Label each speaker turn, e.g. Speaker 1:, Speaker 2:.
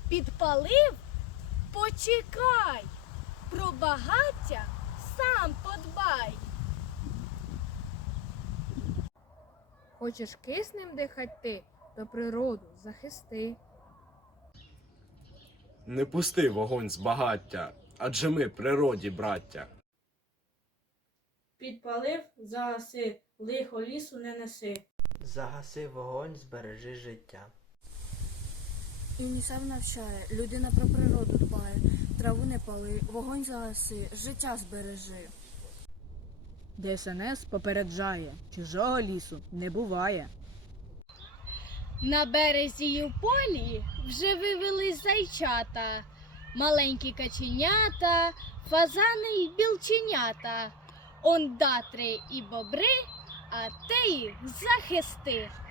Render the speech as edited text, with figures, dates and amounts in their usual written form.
Speaker 1: Підпалив? Почекай, про багаття сам подбай.
Speaker 2: Хочеш киснем дихать ти, то природу захисти.
Speaker 3: Не пусти вогонь з багаття, адже ми природі браття.
Speaker 4: Підпалив, загаси, лихо лісу не неси.
Speaker 5: Загаси вогонь, збережи життя.
Speaker 6: ЮНІСЕФ навчає, людина про природу дбає, траву не пали, вогонь загаси, життя збережи.
Speaker 7: ДСНС попереджає, чужого лісу не буває.
Speaker 1: На березі й у полі вже вивелись зайчата, маленькі каченята, фазани й білченята. Он датри і бобри, а ти їх захисти.